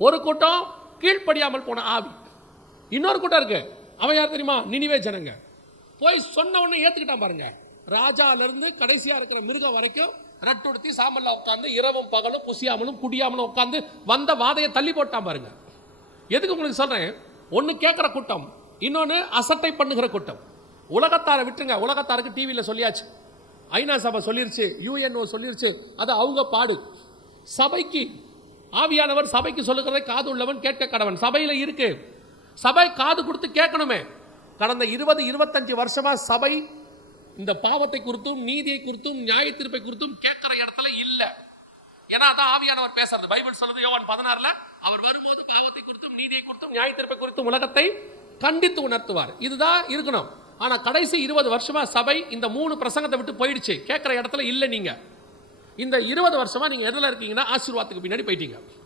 ஒரு கூட்டம் கீழ்ப்படியாமல் போன ஆவி. இன்னொரு கூட்டம் இருக்கு. அவன் யார் தெரியுமா? நினிவே ஜனங்க. போய் சொன்ன உடனே ஏத்துக்கிட்டான் பாருங்க. ராஜால இருந்து கடைசியா இருக்கிற மிருகம் வரைக்கும் ரட்டுடுத்தி சாம்பல்ல உட்காந்து இரவும் பகலும் புசியாமலும் குடியாமலும் உட்காந்து வந்த வாதையை தள்ளி போட்டான் பாருங்க. எதுக்கு உங்களுக்கு சொல்றேன்? ஒன்னு கேட்கிற கூட்டம், இன்னொன்னு அசட்டை பண்ணுகிற கூட்டம். உலகத்தாரை விட்டுருங்க. உலகத்தாருக்கு டிவியில் சொல்லியாச்சு, ஐநா சபை சொல்லிருச்சு, யுஎன்ஓ சொல்லிருச்சு, அது அவங்க பாடு. சபைக்கு ஆவியானவர் சபைக்கு சொல்லுகிறதை காது உள்ளவன் கேட்க கடவன். சபையில் இருக்கு. சபை காது கொடுத்து கேட்கணுமே. கடந்த 20-25 வருஷமா சபை இந்த பாவத்தை குறித்தும் நீதியை குறித்தும் நியாய தீர்ப்பை குறித்தும் கேட்கிற இடத்துல இல்ல. ஏன்னா அதான் ஆவியானவர் பேசுறது. பைபிள் சொல்லுது யோவான் 16 அவர் வரும்போது பாவத்தை குறித்தும் நீதியை குறித்தும் நியாய தீர்ப்பை குறித்தும் உலகத்தை கண்டித்து உணர்த்துவார். இதுதான் இருக்கணும். ஆனா கடைசி 20 வருஷமா சபை இந்த 3 பிரசங்கத்தை விட்டு போயிடுச்சு. கேட்கிற இடத்துல இல்ல. நீங்க இந்த 20 வருஷமா நீங்க எதுல இருக்கீங்கன்னா ஆசீர்வாதத்துக்கு பின்னாடி போயிட்டீங்க.